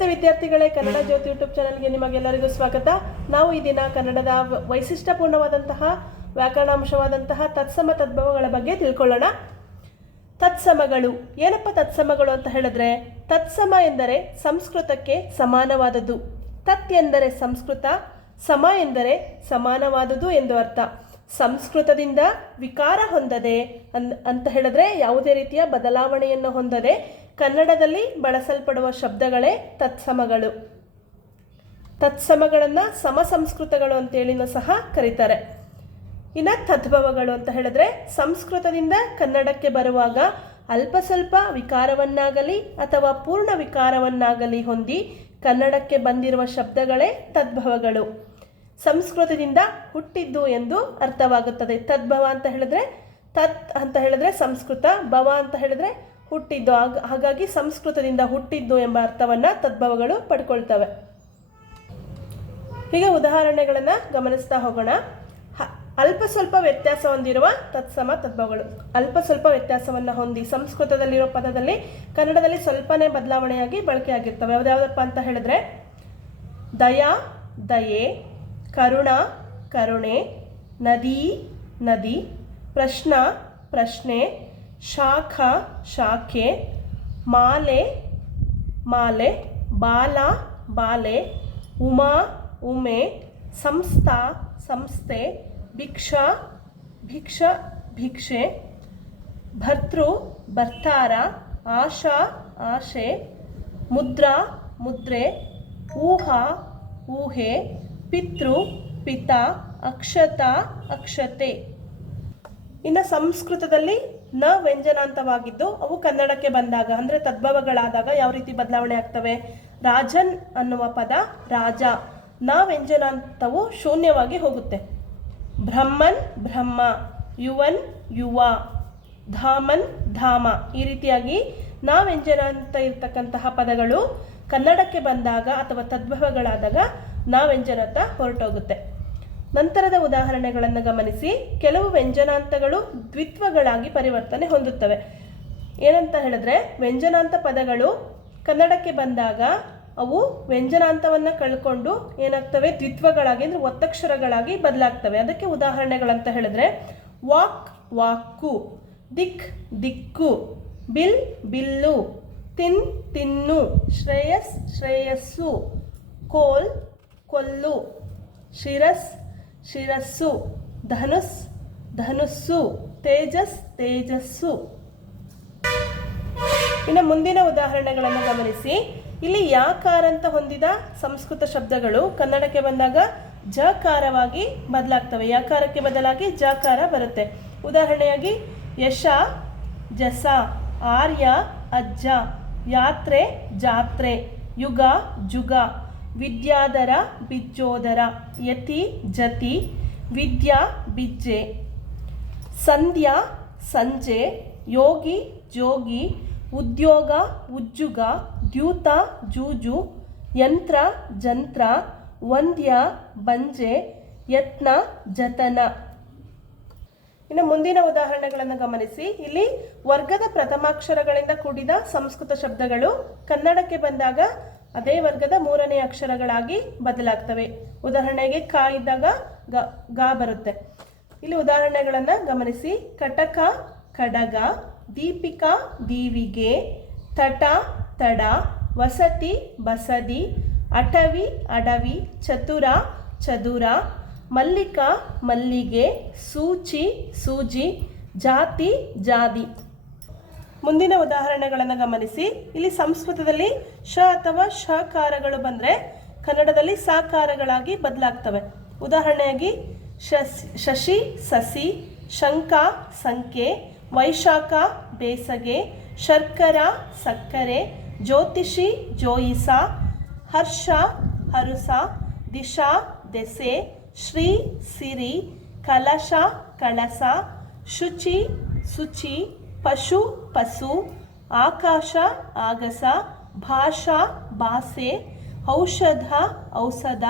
ನಮಸ್ತೆ ವಿದ್ಯಾರ್ಥಿಗಳೇ ಕನ್ನಡ ಜ್ಯೋತಿ ಯೂಟ್ಯೂಬ್ ಚಾನಲ್ಗೆ ನಿಮಗೆಲ್ಲರಿಗೂ ಸ್ವಾಗತ. ನಾವು ಈ ದಿನ ಕನ್ನಡದ ವೈಶಿಷ್ಟ್ಯಪೂರ್ಣವಾದಂತಹ ವ್ಯಾಕರಣಾಂಶವಾದಂತಹ ತತ್ಸಮ ತದ್ಭವಗಳ ಬಗ್ಗೆ ತಿಳ್ಕೊಳ್ಳೋಣ. ತತ್ಸಮಗಳು. ಏನಪ್ಪ ತತ್ಸಮಗಳು ಅಂತ ಹೇಳಿದ್ರೆ, ತತ್ಸಮ ಎಂದರೆ ಸಂಸ್ಕೃತಕ್ಕೆ ಸಮಾನವಾದದ್ದು. ತತ್ ಎಂದರೆ ಸಂಸ್ಕೃತ, ಸಮ ಎಂದರೆ ಸಮಾನವಾದುದು ಎಂದು ಅರ್ಥ. ಸಂಸ್ಕೃತದಿಂದ ವಿಕಾರ ಹೊಂದದೆ ಅಂತ ಹೇಳಿದ್ರೆ ಯಾವುದೇ ರೀತಿಯ ಬದಲಾವಣೆಯನ್ನು ಹೊಂದದೆ ಕನ್ನಡದಲ್ಲಿ ಬಳಸಲ್ಪಡುವ ಶಬ್ದಗಳೇ ತತ್ಸಮಗಳು. ತತ್ಸಮಗಳನ್ನು ಸಮಸಂಸ್ಕೃತಗಳು ಅಂತೇಳಿನೂ ಸಹ ಕರೀತಾರೆ. ಇನ್ನು ತದ್ಭವಗಳು ಅಂತ ಹೇಳಿದ್ರೆ ಸಂಸ್ಕೃತದಿಂದ ಕನ್ನಡಕ್ಕೆ ಬರುವಾಗ ಅಲ್ಪ ಸ್ವಲ್ಪ ವಿಕಾರವನ್ನಾಗಲಿ ಅಥವಾ ಪೂರ್ಣ ವಿಕಾರವನ್ನಾಗಲಿ ಹೊಂದಿ ಕನ್ನಡಕ್ಕೆ ಬಂದಿರುವ ಶಬ್ದಗಳೇ ತದ್ಭವಗಳು. ಸಂಸ್ಕೃತದಿಂದ ಹುಟ್ಟಿದ್ದು ಎಂದು ಅರ್ಥವಾಗುತ್ತದೆ. ತದ್ಭವ ಅಂತ ಹೇಳಿದ್ರೆ ತತ್ ಅಂತ ಹೇಳಿದ್ರೆ ಸಂಸ್ಕೃತ, ಭವ ಅಂತ ಹೇಳಿದ್ರೆ ಹುಟ್ಟಿದ್ದು. ಹಾಗ- ಹಾಗಾಗಿ ಸಂಸ್ಕೃತದಿಂದ ಹುಟ್ಟಿದ್ದು ಎಂಬ ಅರ್ಥವನ್ನ ತದ್ಭವಗಳು ಪಡ್ಕೊಳ್ತವೆ. ಹೀಗೆ ಉದಾಹರಣೆಗಳನ್ನು ಗಮನಿಸ್ತಾ ಹೋಗೋಣ. ಅಲ್ಪ ಸ್ವಲ್ಪ ವ್ಯತ್ಯಾಸ ಹೊಂದಿರುವ ತತ್ಸಮ ತದ್ಭವಗಳು. ಅಲ್ಪ ಸ್ವಲ್ಪ ವ್ಯತ್ಯಾಸವನ್ನು ಹೊಂದಿ ಸಂಸ್ಕೃತದಲ್ಲಿರೋ ಪದದಲ್ಲಿ ಕನ್ನಡದಲ್ಲಿ ಸ್ವಲ್ಪನೇ ಬದಲಾವಣೆಯಾಗಿ ಬಳಕೆಯಾಗಿರ್ತವೆ. ಯಾವುದ್ಯಾವುದಪ್ಪ ಅಂತ ಹೇಳಿದ್ರೆ, ದಯಾ, ದಯೆ, ಕರುಣ, ಕರುಣೆ, ನದಿ ನದಿ, ಪ್ರಶ್ನ, ಪ್ರಶ್ನೆ ಶಾಖ, ಶಾಖೆ, ಮಾಲೆ ಮಾಲೆ, ಬಾಲ, ಬಾಲೆ, ಉಮಾ, ಉಮೆ, ಸಂಸ್ಥಾ, ಸಂಸ್ಥೆ, ಭಿಕ್ಷಾ, ಭಿಕ್ಷ, ಭಿಕ್ಷೆ, ಭರ್ತೃ, ಭರ್ತಾರ, ಆಶಾ, ಆಶೆ, ಮುದ್ರಾ, ಮುದ್ರೆ, ಊಹಾ, ಊಹೆ, ಪಿತೃ, ಪಿತ, ಅಕ್ಷತ, ಅಕ್ಷತೆ. ಇನ್ನು ಸಂಸ್ಕೃತದಲ್ಲಿ ನ ವ್ಯಂಜನಾಂತವಾಗಿದ್ದು ಅವು ಕನ್ನಡಕ್ಕೆ ಬಂದಾಗ, ಅಂದರೆ ತದ್ಭವಗಳಾದಾಗ ಯಾವ ರೀತಿ ಬದಲಾವಣೆ ಆಗ್ತವೆ? ರಾಜನ್ ಅನ್ನುವ ಪದ ರಾಜ, ನ ವ್ಯಂಜನಾಂತವು ಶೂನ್ಯವಾಗಿ ಹೋಗುತ್ತೆ. ಬ್ರಹ್ಮನ್ ಬ್ರಹ್ಮ, ಯುವನ್ ಯುವ, ಧಾಮನ್ ಧಾಮ. ಈ ರೀತಿಯಾಗಿ ನ ವ್ಯಂಜನಾಂತ ಇರ್ತಕ್ಕಂತಹ ಪದಗಳು ಕನ್ನಡಕ್ಕೆ ಬಂದಾಗ ಅಥವಾ ತದ್ಭವಗಳಾದಾಗ ನ ವ್ಯಂಜನಾಂತ ಹೊರಟೋಗುತ್ತೆ. ನಂತರದ ಉದಾಹರಣೆಗಳನ್ನು ಗಮನಿಸಿ. ಕೆಲವು ವ್ಯಂಜನಾಂತಗಳು ದ್ವಿತ್ವಗಳಾಗಿ ಪರಿವರ್ತನೆ ಹೊಂದುತ್ತವೆ. ಏನಂತ ಹೇಳಿದ್ರೆ, ವ್ಯಂಜನಾಂತ ಪದಗಳು ಕನ್ನಡಕ್ಕೆ ಬಂದಾಗ ಅವು ವ್ಯಂಜನಾಂತವನ್ನು ಕಳ್ಕೊಂಡು ಏನಾಗ್ತವೆ? ದ್ವಿತ್ವಗಳಾಗಿ ಅಂದರೆ ಒತ್ತಕ್ಷರಗಳಾಗಿ ಬದಲಾಗ್ತವೆ. ಅದಕ್ಕೆ ಉದಾಹರಣೆಗಳಂತ ಹೇಳಿದ್ರೆ, ವಾಕ್ ವಾಕು ದಿಕ್, ದಿಕ್ಕು, ಬಿಲ್, ಬಿಲ್ಲು, ತಿನ್, ತಿನ್ನು, ಶ್ರೇಯಸ್, ಶ್ರೇಯಸ್ಸು, ಕೋಲ್, ಕೊಲ್ಲು, ಶಿರಸ್ ಶಿರಸ್ಸು, ಧನುಸ್, ಧನುಸ್ಸು, ತೇಜಸ್, ತೇಜಸ್ಸು. ಇನ್ನು ಮುಂದಿನ ಉದಾಹರಣೆಗಳನ್ನು ಗಮನಿಸಿ. ಇಲ್ಲಿ ಯಾಕಾರ ಅಂತ ಹೊಂದಿದ ಸಂಸ್ಕೃತ ಶಬ್ದಗಳು ಕನ್ನಡಕ್ಕೆ ಬಂದಾಗ ಜಕಾರವಾಗಿ ಬದಲಾಗ್ತವೆ. ಯಾಕಾರಕ್ಕೆ ಬದಲಾಗಿ? ಜಕಾರ ಬರುತ್ತೆ. ಉದಾಹರಣೆಯಾಗಿ, ಯಶ, ಜಸ, ಆರ್ಯ, ಅಜ್ಜ, ಯಾತ್ರೆ, ಜಾತ್ರೆ, ಯುಗ, ಜುಗ. ವಿದ್ಯಾಧರ ಬಿಜ್ಜೋದರ ಯತಿ ಜತಿ ವಿದ್ಯಾ ಬಿಜ್ಜೆ ಸಂಧ್ಯಾ ಸಂಜೆ ಯೋಗಿ ಜೋಗಿ ಉದ್ಯೋಗ ಉಜ್ಜುಗ ದ್ಯೂತ ಜೂಜು ಯಂತ್ರ ಜಂತ್ರ ವಂದ್ಯ ಬಂಜೆ ಯತ್ನ ಜತನ. ಇನ್ನು ಮುಂದಿನ ಉದಾಹರಣೆಗಳನ್ನು ಗಮನಿಸಿ. ಇಲ್ಲಿ ವರ್ಗದ ಪ್ರಥಮಾಕ್ಷರಗಳಿಂದ ಕೂಡಿದ ಸಂಸ್ಕೃತ ಶಬ್ದಗಳು ಕನ್ನಡಕ್ಕೆ ಬಂದಾಗ ಅದೇ ವರ್ಗದ ಮೂರನೇ ಅಕ್ಷರಗಳಾಗಿ ಬದಲಾಗ್ತವೆ. ಉದಾಹರಣೆಗೆ ಕ ಇದ್ದಾಗ ಗ ಬರುತ್ತೆ. ಇಲ್ಲಿ ಉದಾಹರಣೆಗಳನ್ನು ಗಮನಿಸಿ. ಕಟಕ, ಕಡಗ, ದೀಪಿಕಾ, ದೀವಿಗೆ, ತಟ, ತಡ, ವಸತಿ, ಬಸದಿ, ಅಟವಿ, ಅಡವಿ, ಚತುರ, ಚದುರ, ಮಲ್ಲಿಕಾ, ಮಲ್ಲಿಗೆ, ಸೂಚಿ, ಸೂಜಿ, ಜಾತಿ, ಜಾದಿ. ಮುಂದಿನ ಉದಾಹರಣೆಗಳನ್ನು ಗಮನಿಸಿ. ಇಲ್ಲಿ ಸಂಸ್ಕೃತದಲ್ಲಿ ಶ ಅಥವಾ ಶಕಾರಗಳು ಬಂದರೆ ಕನ್ನಡದಲ್ಲಿ ಸಾಕಾರಗಳಾಗಿ ಬದಲಾಗ್ತವೆ. ಉದಾಹರಣೆಯಾಗಿ ಶಶಿ, ಸಸಿ ಶಂಕ ಸಂಖ್ಯೆ ವೈಶಾಖ, ಬೇಸಗೆ, ಶರ್ಕರ, ಸಕ್ಕರೆ, ಜ್ಯೋತಿಷಿ ಜೋಯಿಸ ಹರ್ಷ, ಹರುಸ, ದಿಶಾ, ದೆಸೆ, ಶ್ರೀ, ಸಿರಿ, ಕಲಶ, ಕಳಸ, ಶುಚಿ, ಸುಚಿ ಪಶು, ಪಸು, ಆಕಾಶ, ಆಗಸ, ಭಾಷಾ ಭಾಷೆ ಔಷಧ ಔಷಧ,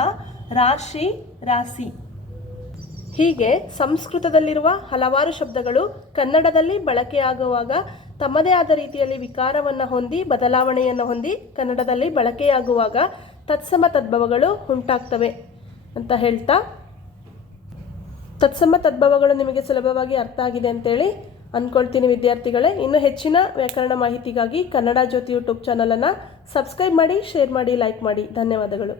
ರಾಶಿ ರಾಶಿ. ಹೀಗೆ ಸಂಸ್ಕೃತದಲ್ಲಿರುವ ಹಲವಾರು ಶಬ್ದಗಳು ಕನ್ನಡದಲ್ಲಿ ಬಳಕೆಯಾಗುವಾಗ ತಮ್ಮದೇ ಆದ ರೀತಿಯಲ್ಲಿ ವಿಕಾರವನ್ನು ಹೊಂದಿ, ಬದಲಾವಣೆಯನ್ನು ಹೊಂದಿ ಕನ್ನಡದಲ್ಲಿ ಬಳಕೆಯಾಗುವಾಗ ತತ್ಸಮ ತದ್ಭವಗಳು ಉಂಟಾಗ್ತವೆ ಅಂತ ಹೇಳ್ತಾ. ತತ್ಸಮ ತದ್ಭವಗಳು ನಿಮಗೆ ಸುಲಭವಾಗಿ ಅರ್ಥ ಆಗಿದೆ ಅಂತೇಳಿ ಅಂದ್ಕೊಳ್ತೀನಿ ವಿದ್ಯಾರ್ಥಿಗಳೇ. ಇನ್ನು ಹೆಚ್ಚಿನ ವ್ಯಾಕರಣ ಮಾಹಿತಿಗಾಗಿ ಕನ್ನಡ ಜ್ಯೋತಿ ಯೂಟ್ಯೂಬ್ ಚಾನಲನ್ನು ಸಬ್ಸ್ಕ್ರೈಬ್ ಮಾಡಿ, ಶೇರ್ ಮಾಡಿ, ಲೈಕ್ ಮಾಡಿ. ಧನ್ಯವಾದಗಳು.